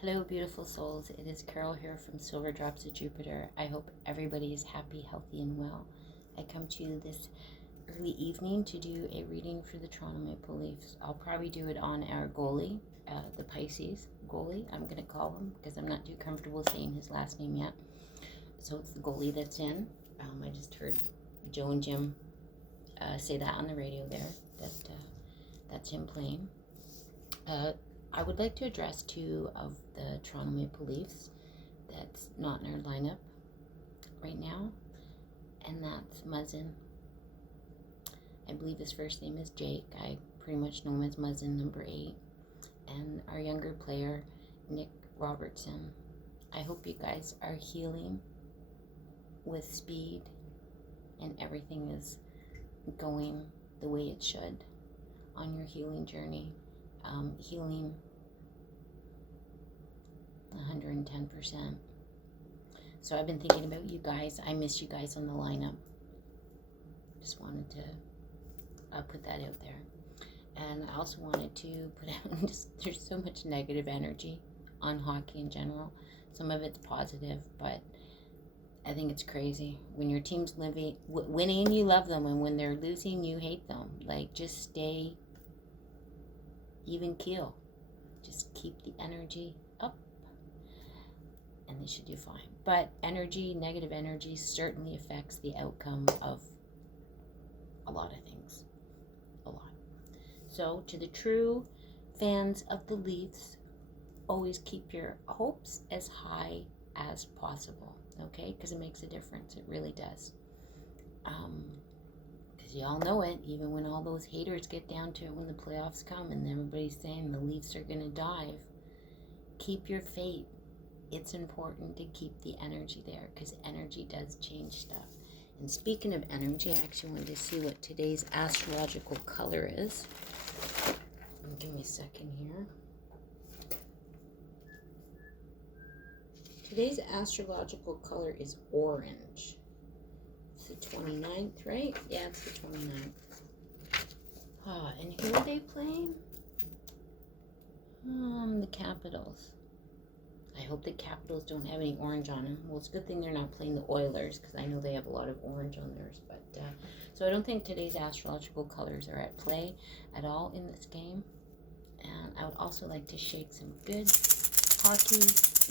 Hello, beautiful souls. It is Carol here from Silver Drops of Jupiter. I hope everybody is happy, healthy, and well. I come to you this early evening to do a reading for the Toronto Maple Leafs. I'll probably do it on our goalie, the Pisces goalie, I'm going to call him, because I'm not too comfortable saying his last name yet. So it's the goalie that's in. I just heard Joe and Jim say that on the radio there, that's him playing. I would like to address two of the Toronto Maple Leafs that's not in our lineup right now, and that's Muzzin. I believe his first name is Jake. I pretty much know him as Muzzin number 8. And our younger player, Nick Robertson. I hope you guys are healing with speed and everything is going the way it should on your healing journey. Healing 110%. So I've been thinking about you guys. I miss you guys on the lineup. Just wanted to put that out there. And I also wanted to put out, there's so much negative energy on hockey in general. Some of it's positive, but I think it's crazy. When your team's winning, you love them, and when they're losing, you hate them. Like, just stay even keel. Just keep the energy up and they should do fine. But negative energy certainly affects the outcome of a lot of things. A lot. So to the true fans of the Leafs, always keep your hopes as high as possible, okay? Because it makes a difference. It really does. You all know it, even when all those haters get down to it when the playoffs come and everybody's saying the Leafs are going to dive. Keep your faith. It's important to keep the energy there because energy does change stuff. And speaking of energy, I actually wanted to see what today's astrological color is. Give me a second here. Today's astrological color is orange. The 29th, right? Yeah, it's the 29th. And who are they playing? The Capitals. I hope the Capitals don't have any orange on them. Well, it's a good thing they're not playing the Oilers because I know they have a lot of orange on theirs. But so I don't think today's astrological colors are at play at all in this game. And I would also like to shake some good hockey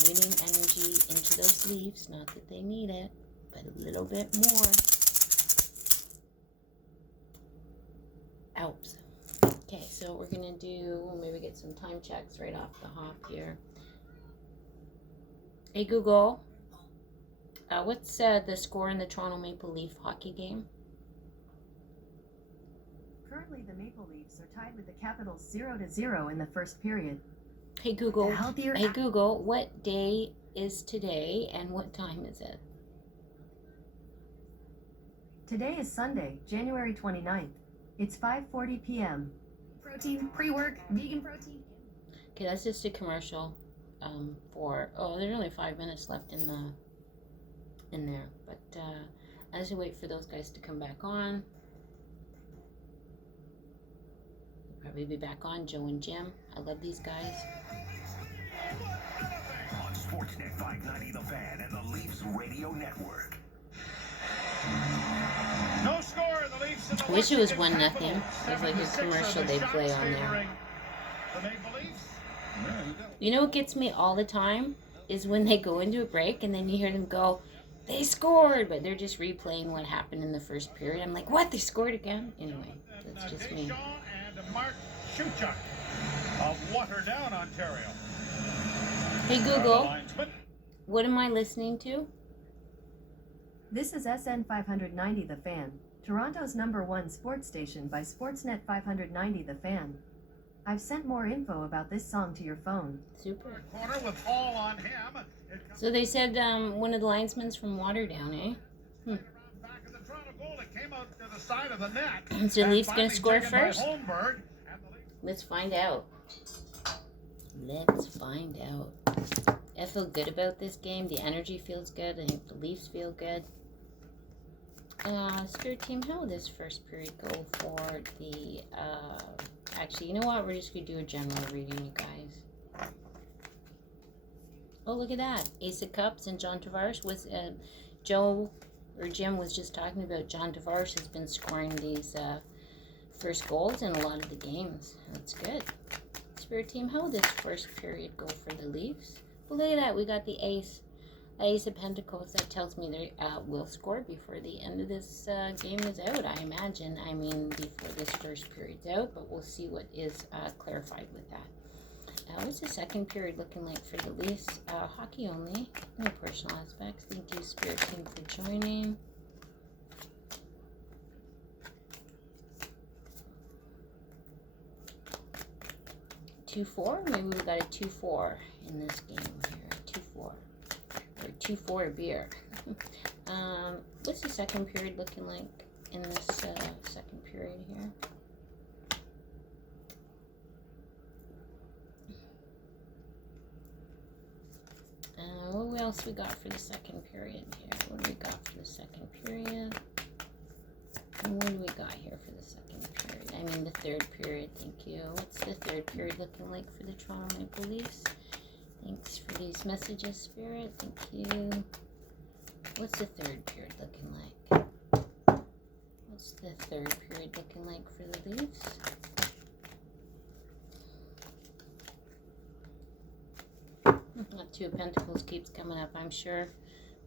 winning energy into those Leafs. Not that they need it, but a little bit more. Alps. Okay, so we're going to do, maybe get some time checks right off the hop here. Hey, Google, what's the score in the Toronto Maple Leaf hockey game? Currently, the Maple Leafs are tied with the Capitals 0-0 in the first period. Hey, Google, what day is today and what time is it? Today is Sunday, January 29th. It's 5:40 p.m. Protein, pre-work, vegan protein. Okay, that's just a commercial there's only 5 minutes left in there. But as we wait for those guys to come back on, they'll probably be back on, Joe and Jim. I love these guys. On Sportsnet 590 The Fan and the Leafs Radio Network. No score, the Leafs and the I wish it was Washington 1-0. Capitals. It was like a commercial they play on there. The Maple Leafs. You know what gets me all the time is when they go into a break and then you hear them go, they scored, but they're just replaying what happened in the first period. I'm like, what? They scored again? Anyway, that's just me. Deschamps and Mark Shuchuk of Waterdown, Ontario. Hey Google, what am I listening to? This is SN 590 The Fan, Toronto's #1 sports station by Sportsnet 590 The Fan. I've sent more info about this song to your phone. Super. Corner with all on him. So they said one of the linesmen's from Waterdown, eh? Back of the Toronto goal, it came out to the side of the net. Is the Leafs going to score first? Holmberg. Let's find out. Let's find out. I feel good about this game. The energy feels good. I think the Leafs feel good. Spirit Team, how will this first period go for the... Actually, you know what? We're just going to do a general reading, you guys. Oh, look at that. Ace of Cups and John Tavares was, Joe or Jim was just talking about John Tavares has been scoring these first goals in a lot of the games. That's good. Spirit team, how will this first period go for the Leafs? Well, look at that. We got the Ace of Pentacles. That tells me they will score before the end of this game is out, I imagine. I mean, before this first period's out, but we'll see what is clarified with that. What's the second period looking like for the Leafs? Hockey only, no personal aspects. Thank you, Spirit team, for joining. Two four. Maybe we got a 2-4 in this game here. 2-4 or 2-4 beer. What's the second period looking like in this second period here? What else we got for the second period here? What do we got for the second period? And what do we got here for the second period? I mean the third period, thank you. What's the third period looking like for the Toronto Maple Leafs? Thanks for these messages, Spirit. Thank you. What's the third period looking like? What's the third period looking like for the Leafs? That Two of Pentacles keeps coming up, I'm sure.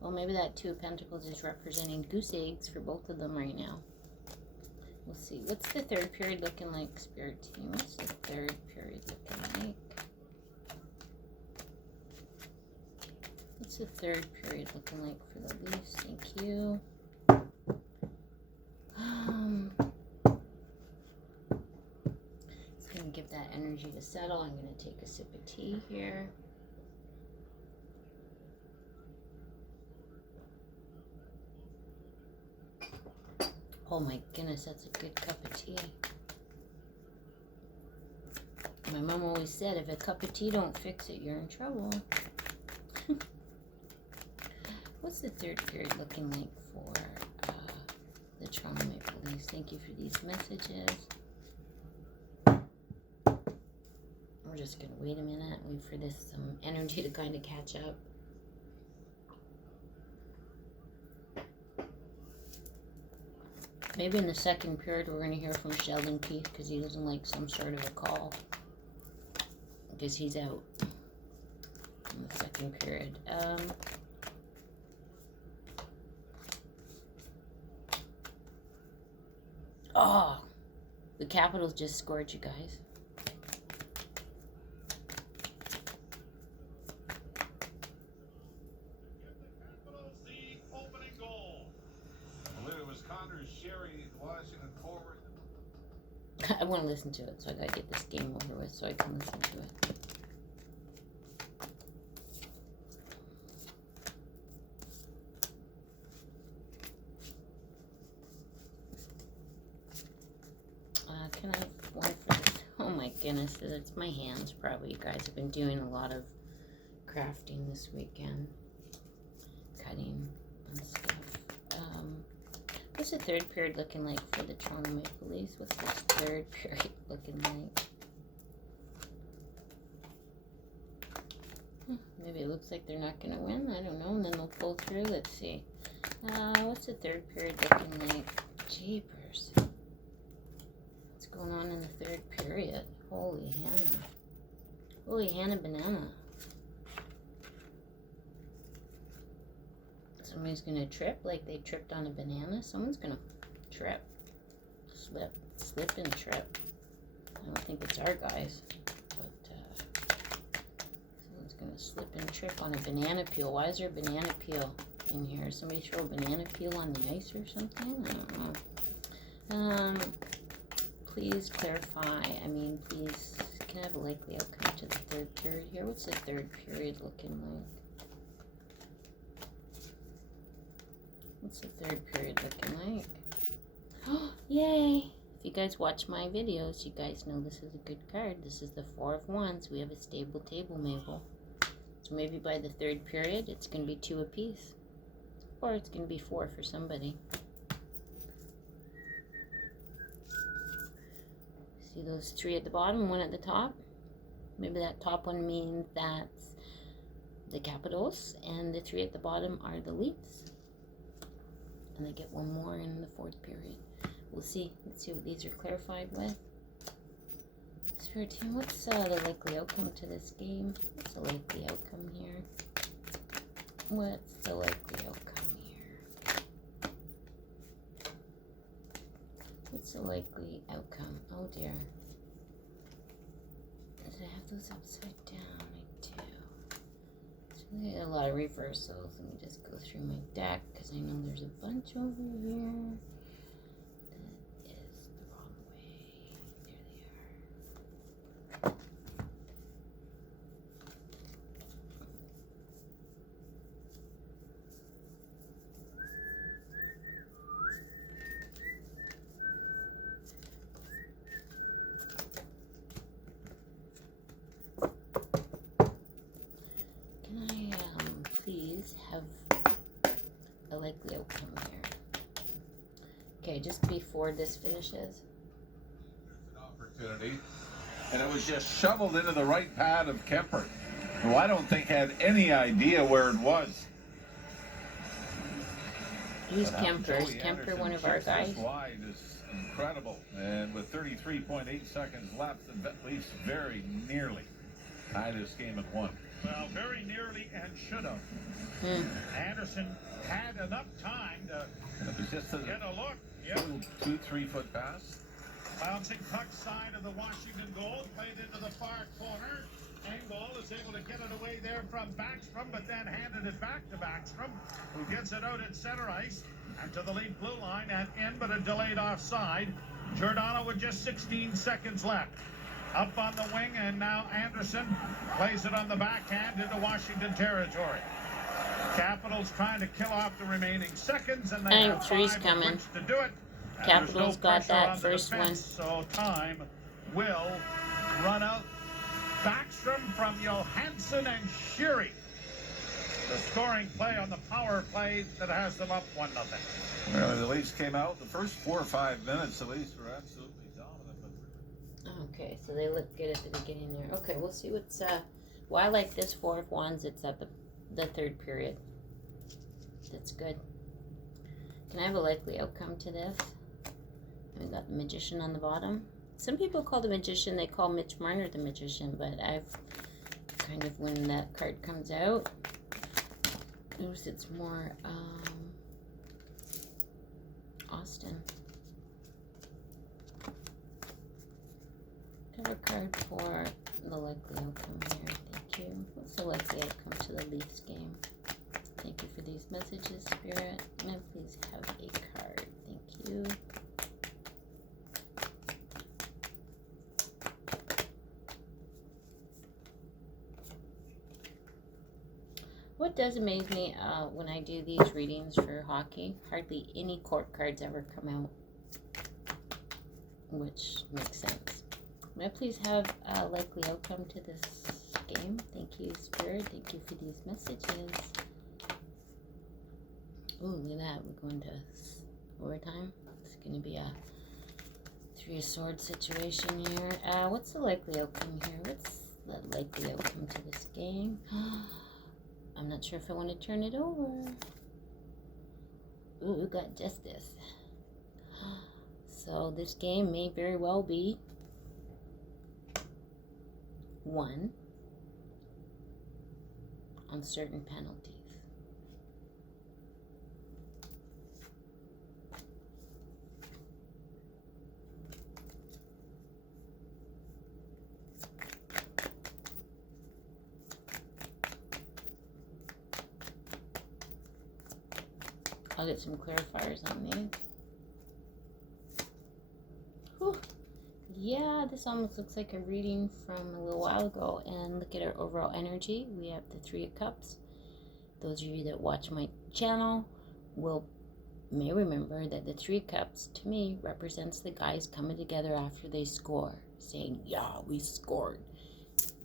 Well, maybe that Two of Pentacles is representing goose eggs for both of them right now. We'll see. What's the third period looking like, Spirit team? What's the third period looking like? What's the third period looking like for the Leafs? Thank you. It's going to give that energy to settle. I'm going to take a sip of tea here. Oh my goodness, that's a good cup of tea. My mom always said, if a cup of tea don't fix it, you're in trouble. What's the third period looking like for the Toronto Maple Leafs? Thank you for these messages. We're just going to wait a minute, wait for this some energy to kind of catch up. Maybe in the second period we're going to hear from Sheldon Keefe because he doesn't like some sort of a call. Because he's out in the second period. Oh, the Capitals just scored, you guys. I want to listen to it, so I gotta get this game over with so I can listen to it. Can I have one for this? Oh my goodness, it's my hands probably. You guys have been doing a lot of crafting this weekend. Cutting and stuff. What's the third period looking like for the Toronto Maple Leafs? What's this third period looking like? Maybe it looks like they're not going to win. I don't know. And then they'll pull through. Let's see. What's the third period looking like? Jeepers. What's going on in the third period? Holy Hannah. Holy Hannah banana. Somebody's going to trip like they tripped on a banana. Someone's going to trip. Slip and trip. I don't think it's our guys. But someone's going to slip and trip on a banana peel. Why is there a banana peel in here? Somebody throw a banana peel on the ice or something? I don't know. Please clarify. I mean, please, can I have a likely outcome to the third period here? What's the third period looking like? What's the third period looking like? Oh, yay! If you guys watch my videos, you guys know this is a good card. This is the Four of Wands. We have a stable table, Mabel. So maybe by the third period, it's going to be 2 apiece. Or it's going to be 4 for somebody. See those 3 at the bottom, 1 at the top? Maybe that top one means that the Capitals, and the 3 at the bottom are the Leafs. And they get one more in the 4th period. We'll see. Let's see what these are clarified with. Spirit team, what's the likely outcome to this game? What's the likely outcome here? What's the likely outcome here? What's the likely outcome? Oh dear. Did I have those upside down? I do. So I got a lot of reversals. Let me just go through my deck because I know there's a bunch over here. That is the wrong way. There they are. Can I please have a likely outcome here? Okay, just before this finishes. An opportunity, and it was just shoveled into the right pad of Kemper, who I don't think had any idea where it was. Who's But Kemper? Is Joey Kemper Anderson one of our shoots this guys? wide is incredible, and with 33.8 seconds left, the Leafs very nearly tied this game at 1. Well, very nearly and should have. Anderson had enough time to And it was just a get a look. Yep. 2-3 foot pass. Bouncing puck side of the Washington goal, played into the far corner. Engel is able to get it away there from Backstrom, but then handed it back to Backstrom, who gets it out at center ice and to the Leaf blue line and in, but a delayed offside. Giordano with just 16 seconds left. Up on the wing, and now Anderson plays it on the backhand into Washington territory. Capitals trying to kill off the remaining seconds, and they I think have 3's 5 coming. of which to do it. And Capitals there's no got pressure that on the first defense, so time will run out. Backstrom from Johansson and Sheary. The scoring play on the power play that has them up 1-0. Well, the Leafs came out the first 4 or 5 minutes. The Leafs were absolutely dominant. Okay, so they look good at the beginning there. Okay, we'll see what's well, I like this 4 of wands. It's at the 3rd period. That's good. Can I have a likely outcome to this? We got the Magician on the bottom. Some people call the Magician, they call Mitch Marner the Magician, but I've kind of, when that card comes out, notice it's more Austin. Cover card for the likely outcome here. Thank you. What's the likely outcome to the Leafs game? Thank you for these messages, Spirit. And please have a card. Thank you. What does amaze me when I do these readings for hockey, hardly any court cards ever come out, which makes sense. May I please have a likely outcome to this game? Thank you, Spirit. Thank you for these messages. Ooh, look at that. We're going to overtime. It's going to be a 3 of Swords situation here. What's the likely outcome here? What's the likely outcome to this game? I'm not sure if I want to turn it over. Ooh, we got Justice. So this game may very well be won on certain penalties. I'll get some clarifiers on these. Whew. Yeah, this almost looks like a reading from a little while ago. And look at our overall energy. We have the 3 of Cups. Those of you that watch my channel may remember that the 3 of Cups, to me, represents the guys coming together after they score, saying, yeah, we scored.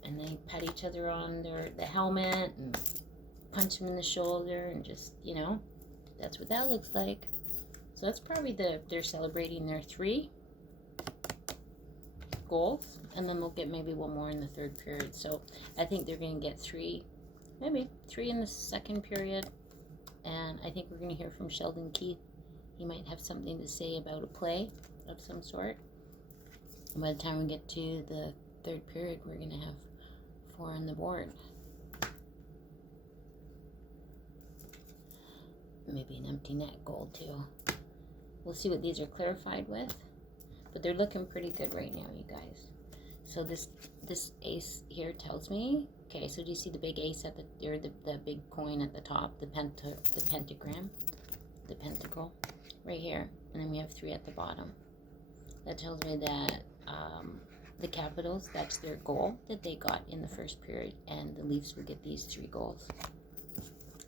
And they pat each other on the helmet and punch them in the shoulder and just, you know, that's what that looks like. So that's probably they're celebrating their 3 goals, and then they'll get maybe one more in the 3rd period. So I think they're going to get 3 maybe 3 in the second period. And I think we're going to hear from Sheldon Keith. He might have something to say about a play of some sort. And by the time we get to the third period, we're going to have 4 on the board. Maybe an empty net goal too. We'll see what these are clarified with. But they're looking pretty good right now, you guys. So this ace here tells me, okay, so do you see the big ace at the, or the big coin at the top, the pentagram, the pentacle, right here, and then we have 3 at the bottom. That tells me that the Capitals, that's their goal that they got in the first period, and the Leafs will get these 3 goals.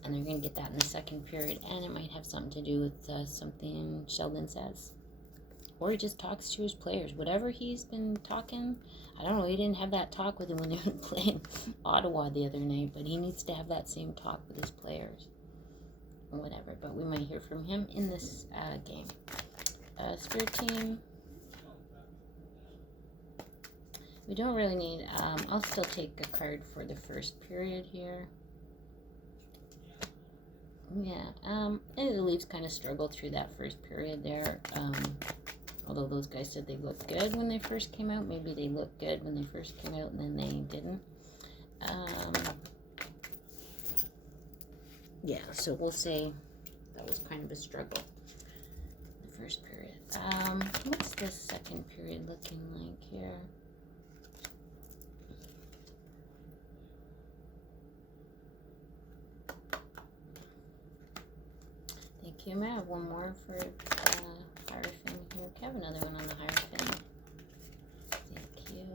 And they're going to get that in the second period, and it might have something to do with something Sheldon says. Or he just talks to his players. Whatever he's been talking, I don't know, he didn't have that talk with him when they were playing Ottawa the other night, but he needs to have that same talk with his players. Or whatever, but we might hear from him in this game. Spirit team. We don't really need, I'll still take a card for the first period here. Yeah, and the Leafs kind of struggled through that first period there. Although those guys said they looked good when they first came out. Maybe they looked good when they first came out and then they didn't. Yeah, so we'll say that was kind of a struggle, the first period. What's the second period looking like here? Thank you. I have one more for Hierophant here. Can I have another one on the Hierophant? Thank you.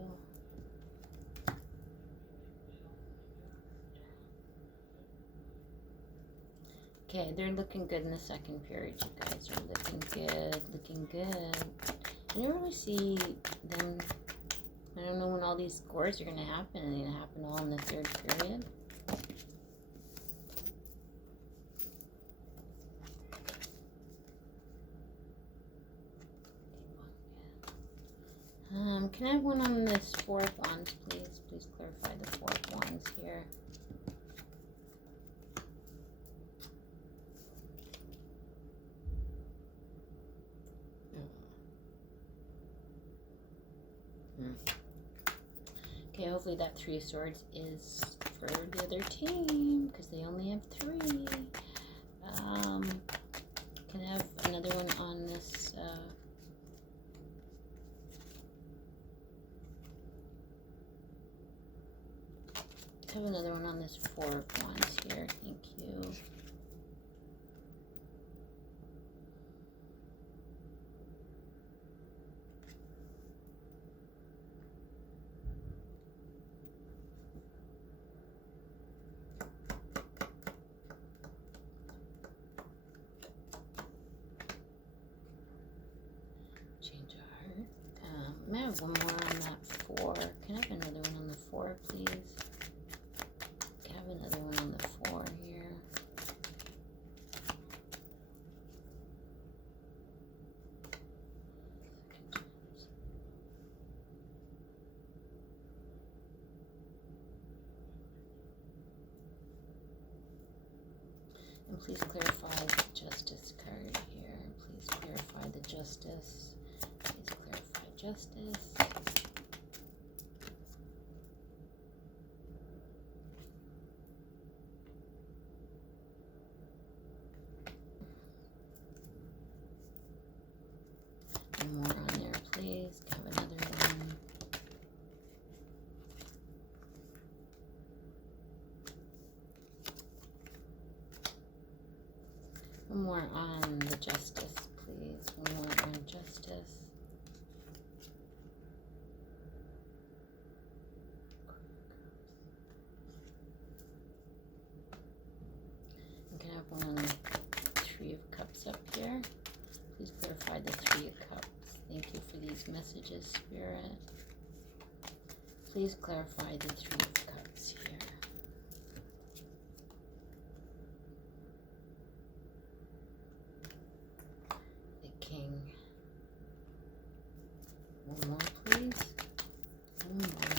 Okay, they're looking good in the second period. You guys are looking good, looking good. I didn't really see them. I don't know when all these scores are going to happen. Are they going to happen all in the third period? Can I have one on this 4 of Wands, please? Please clarify the 4 of Wands here. Okay, hopefully that 3 of Swords is for the other team, because they only have 3. Can I have another one on this, I have another one on this 4 of Wands here. Thank you. Change of heart. May I have one more on that 4? Can I have another one on the 4, please? Another one on the 4 here. And please clarify the Justice card here. Please clarify the Justice. Please clarify Justice. More on there, please. Have another one. One more on the Justice, please. One more on Justice. I'm gonna have one on the 3 of Cups up here. Please clarify the 3 of Cups. Thank you for these messages, Spirit. Please clarify the 3 of Cups here. The King. One more, please. One more.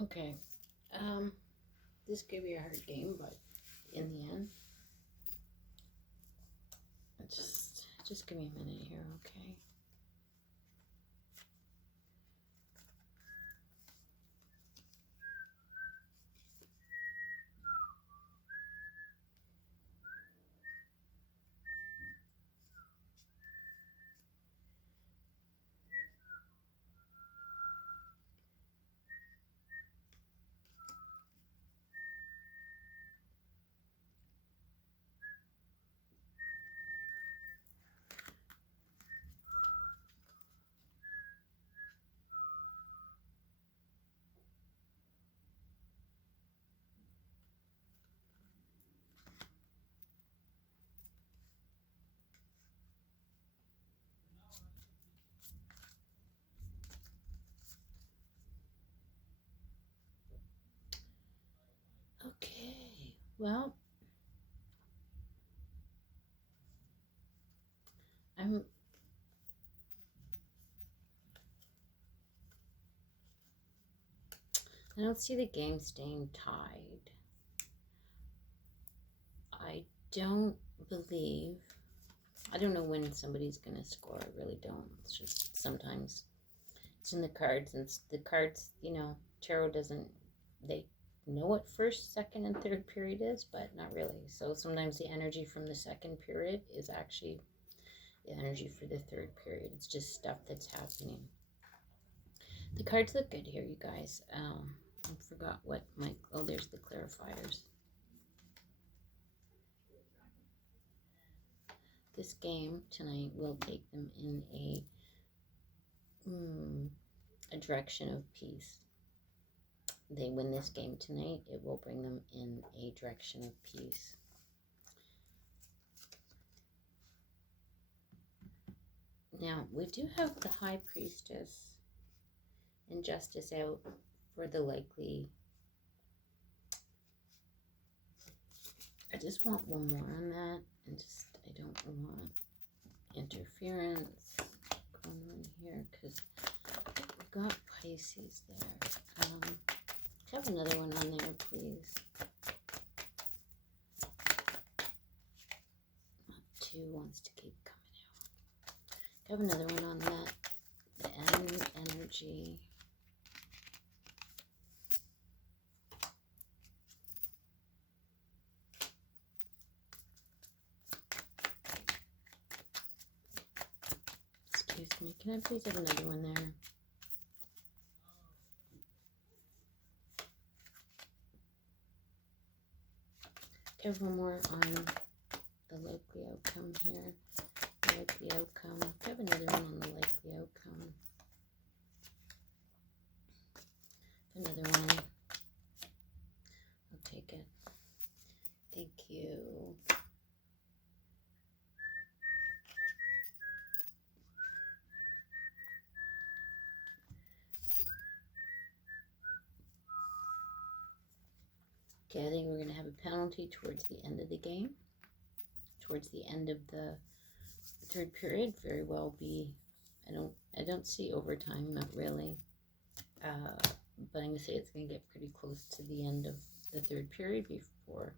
Okay. This could be a hard game, but in the end, just give me a minute here, okay? Okay, well, I'm I don't see the game staying tied. I don't believe, I don't know when somebody's going to score. I really don't. It's just sometimes it's in the cards, and the cards, tarot doesn't, they know what first, second, and third period is, but not really. So sometimes the energy from the second period is actually the energy for the third period. It's just stuff that's happening. The cards look good here, you guys. I forgot what there's the clarifiers. This game tonight will take them in a direction of peace. They win this game tonight, it will bring them in a direction of peace. Now, we do have the High Priestess and Justice out for the likely. I just want one more on that, and I don't want interference going on here, because we've got Pisces there. Have another one on there, please. Two wants to keep coming out. Have another one on that. The energy. Excuse me, can I please have another one there? Have one more on the likely outcome here. The likely outcome. Have another one on the likely outcome. Another one. I'll take it. Thank you. Okay, I think we're going to have a penalty towards the end of the game. Towards the end of the third period. Very well be. I don't see overtime, not really. But I'm going to say it's going to get pretty close to the end of the third period before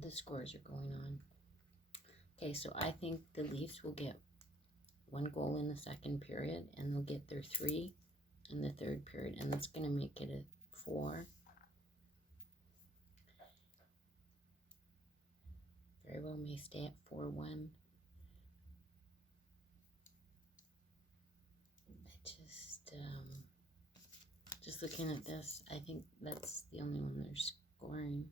the scores are going on. Okay, so I think the Leafs will get 1 goal in the second period, and they'll get their 3 in the third period, and that's going to make it a 4. Very well may stay at 4-1. Just looking at this, I think that's the only one they're scoring.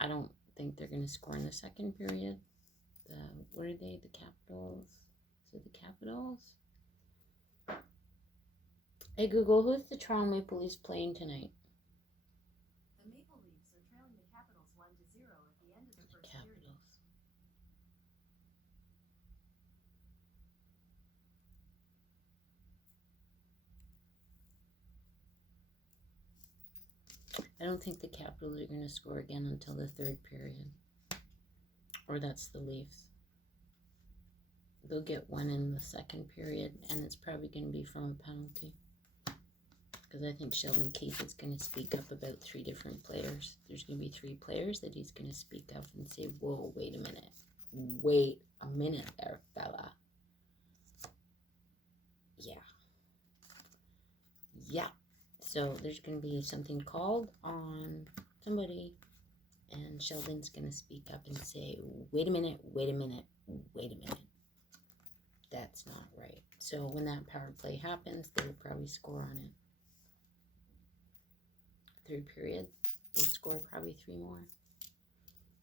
I don't think they're going to score in the second period. What are they? The Capitals? Is it the Capitals? Hey Google, who's the Toronto Maple Leafs playing tonight? The Maple Leafs are trailing the Capitals 1-0 at the end of the first Capitals. period. I don't think the Capitals are going to score again until the third period. Or that's the Leafs. They'll get 1 in the second period, and it's probably going to be from a penalty. Because I think Sheldon Keefe is going to speak up about 3 different players. There's going to be 3 players that he's going to speak up and say, whoa, wait a minute. Wait a minute there, fella. Yeah. Yeah. So there's going to be something called on somebody, and Sheldon's going to speak up and say, wait a minute, wait a minute, wait a minute. That's not right. So when that power play happens, they'll probably score on it. 3 periods, they'll score probably 3 more.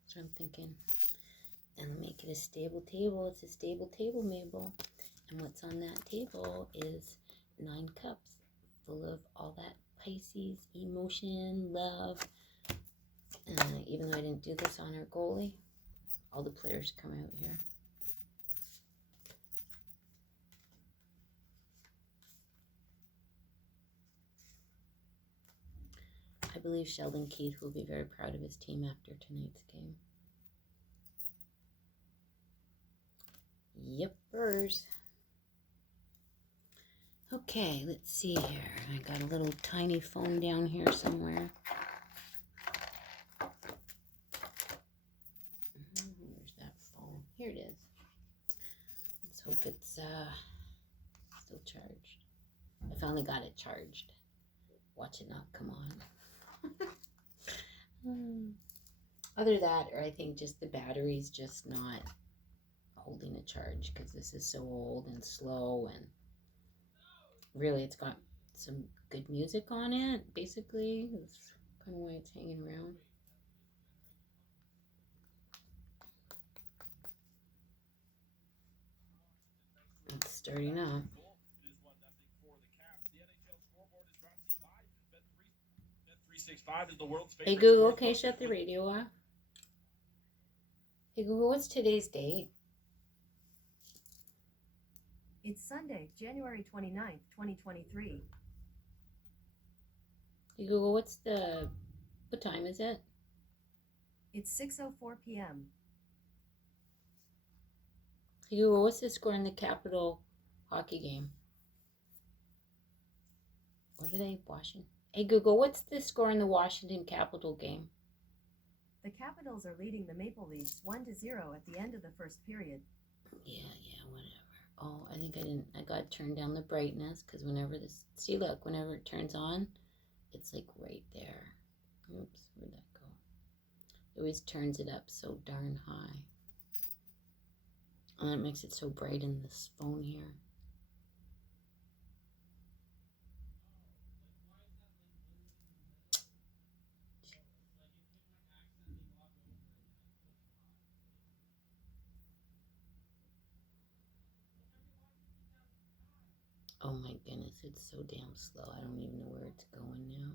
So I'm thinking, and make it a stable table. It's a stable table, Mabel. And what's on that table is 9 cups full of all that Pisces emotion, love. Even though I didn't do this on our goalie, all the players come out here. I believe Sheldon Keefe will be very proud of his team after tonight's game. Yippers. Okay, let's see here. I got a little tiny phone down here somewhere. Where's that phone? Here it is. Let's hope it's still charged. I finally got it charged. Watch it not come on. Either that, or I think just the battery's just not holding a charge, because this is so old and slow, and really it's got some good music on it, basically. That's kind of why it's hanging around. It's starting up. Hey Google, okay, shut the radio off. Hey Google, what's today's date? It's Sunday, January 29th, 2023. Hey Google, what time is it? It's 6:04 p.m. Hey Google, what's the score in the Capital hockey game? What are they, Washington? Hey Google, what's the score in the Washington Capital game? The Capitals are leading the Maple Leafs 1-0 at the end of the first period. Yeah, whatever. Oh, I think I got to turn down the brightness, because whenever whenever it turns on, it's like right there. Oops, where'd that go? It always turns it up so darn high. And it makes it so bright in this phone here. Oh my goodness, it's so damn slow. I don't even know where it's going now.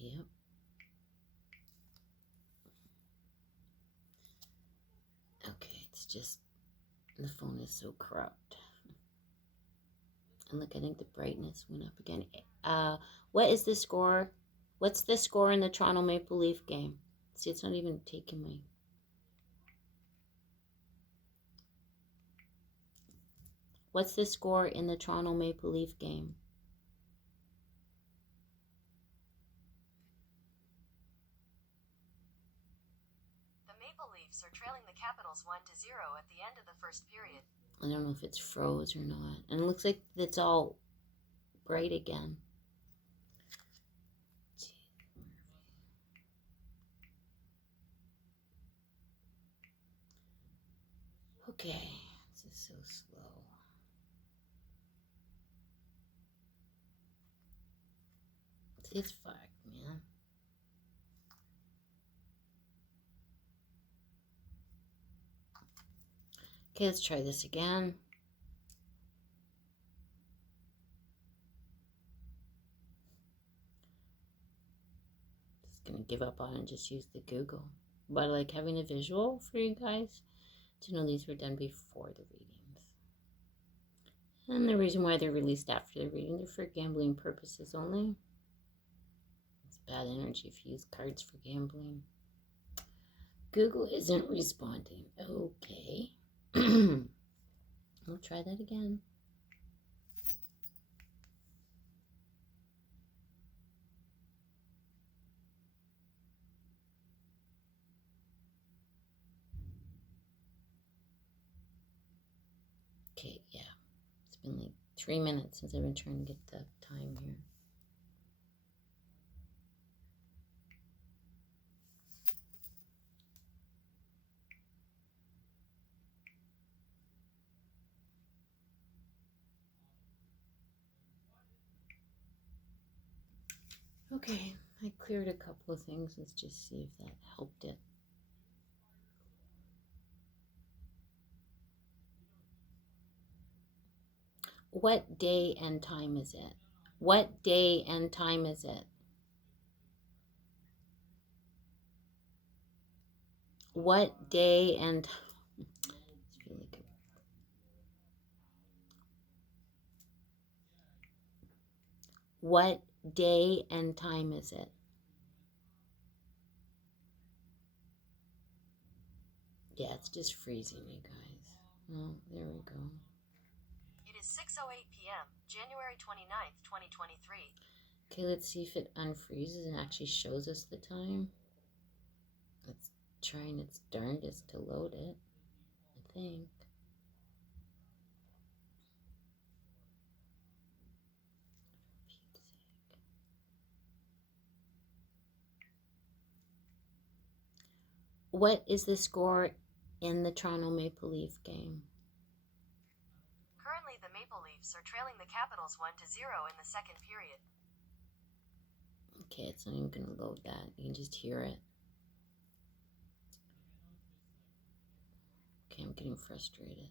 Yep. Okay, it's just, the phone is so corrupt. And look, I think the brightness went up again. What is the score? What's the score in the Toronto Maple Leaf game? See, it's not even taking my... What's the score in the Toronto Maple Leaf game? The Maple Leafs are trailing the Capitals 1-0 at the end of the first period. I don't know if it's froze or not. And it looks like it's all bright again. Okay, this is so slow. It's fucked, man. Okay, let's try this again. Just gonna give up on it and just use the Google. But I like having a visual for you guys to know these were done before the readings. And the reason why they're released after the reading, they're for gambling purposes only. It's bad energy if you use cards for gambling. Google isn't responding. Okay. We'll try that again. Okay, yeah. It's been like 3 minutes since I've been trying to get the time here. Okay, I cleared a couple of things. Let's just see if that helped it. What day and time is it? What day and time is it? What day and what day and time is it? Yeah, it's just freezing, you guys. Oh, there we go. It is 6:08 p.m., January 29th, 2023. Okay, let's see if it unfreezes and actually shows us the time. It's trying its darndest to load it, I think. What is the score in the Toronto Maple Leaf game? Currently, the Maple Leafs are trailing the Capitals 1-0 in the second period. Okay, it's not even going to load that. You can just hear it. Okay, I'm getting frustrated.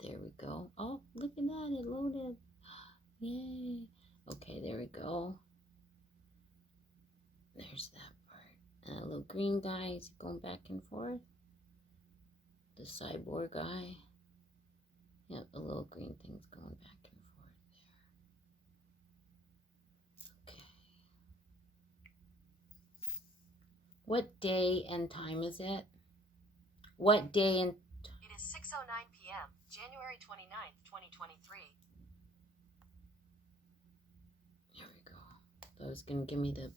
There we go. Oh, look at that. It loaded. Yay. Okay, there we go. There's that part. And that little green guy is going back and forth. The cyborg guy. Yep, the little green thing's going back and forth there. Okay. What day and time is it? What day and... It is 6:09 p.m., January 29th, 2023. There we go. So it's going to give me the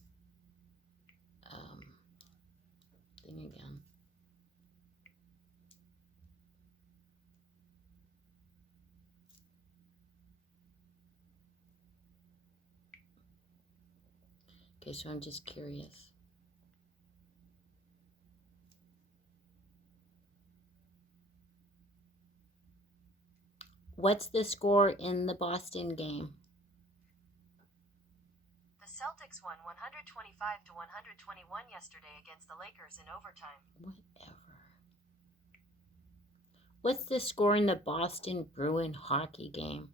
thing again. Okay, so I'm just curious. What's the score in the Boston game? The Celtics won 125-121 yesterday against the Lakers in overtime. Whatever. What's the score in the Boston Bruin hockey game?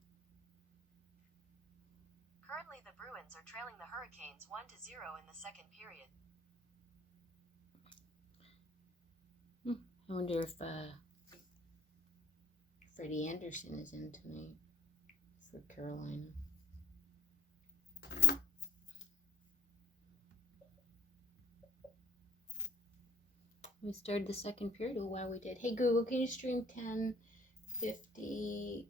Currently, the Bruins are trailing the Hurricanes 1-0 in the second period. I wonder if Freddie Anderson is in tonight for Carolina. We started the second period. Oh, wow, we did. Hey, Google, can you stream 1050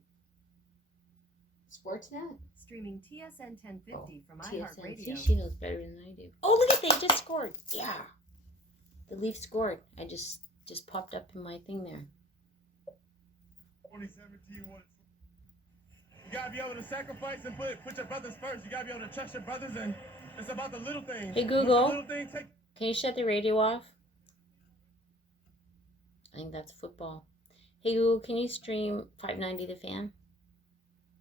Sportsnet? Streaming TSN 1050 from TSN. iHeartRadio. See, she knows better than I do. Oh, look at they just scored. Yeah. The Leafs scored. I just popped up in my thing there. 2017 was. You gotta be able to sacrifice and put your brothers first. You gotta be able to trust your brothers, and it's about the little things. Hey, Google. Little things take... Can you shut the radio off? I think that's football. Hey, Google, can you stream 590 The Fan?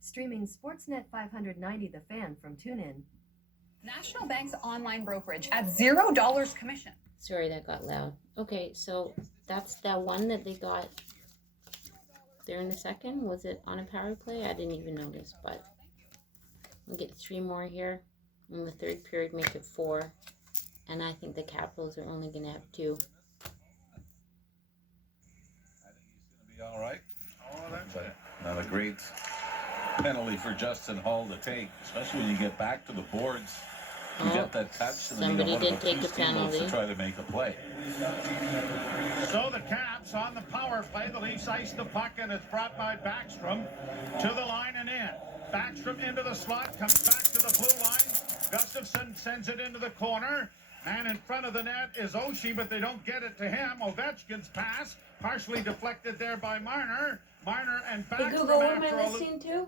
Streaming Sportsnet 590 The Fan from TuneIn. National Bank's online brokerage at $0 commission. Sorry, that got loud. Okay, so that's that one that they got there in the second. Was it on a power play? I didn't even notice, but we'll get 3 more here. In the third period, make it 4. And I think the Capitals are only going to have 2. I think he's going to be all right. Oh, that's But it. not a great penalty for Justin Hall to take, especially when you get back to the boards. You Oh, get that touch, and then somebody you got one did of the take two a steamboats penalty. to try to make a play. So the Caps on the power play. The Leafs ice the puck, and it's brought by Backstrom to the line and in. Backstrom into the slot, comes back to the blue line. Gustafsson sends it into the corner. Man in front of the net is Oshie, but they don't get it to him. Ovechkin's pass, partially deflected there by Marner. Marner and Hey Backstrom Google, what am after I all. listening to?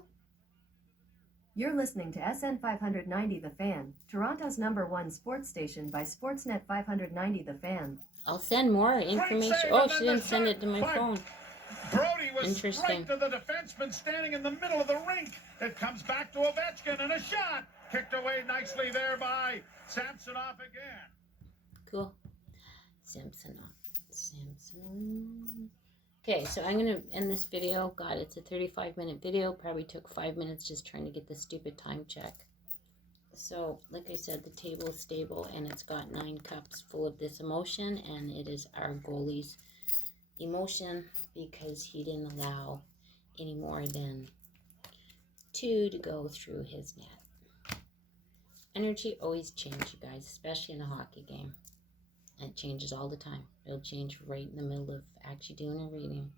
You're listening to SN 590 The Fan, Toronto's #1 sports station by Sportsnet 590 The Fan. I'll send more information. save, Oh, and she then didn't the send shot it to my by phone. Brody was Interesting. right to the defenseman standing in the middle of the rink. It comes back to Ovechkin, and a shot kicked away nicely there by Samsonov again. Cool. Samson. Okay, so I'm going to end this video. God, it's a 35-minute video. Probably took 5 minutes just trying to get the stupid time check. So, like I said, the table is stable, and it's got 9 cups full of this emotion, and it is our goalie's emotion because he didn't allow any more than 2 to go through his net. Energy always changes, you guys, especially in a hockey game. It changes all the time. It'll change right in the middle of actually doing a reading.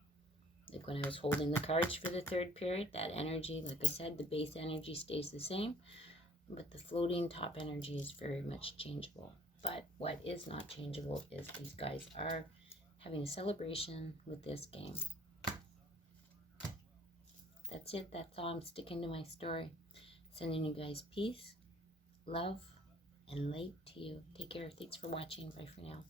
Like when I was holding the cards for the 3rd period, that energy, like I said, the base energy stays the same, but the floating top energy is very much changeable. But what is not changeable is these guys are having a celebration with this game. That's it. That's all. I'm sticking to my story. Sending you guys peace, love, and light to you. Take care. Thanks for watching. Bye for now.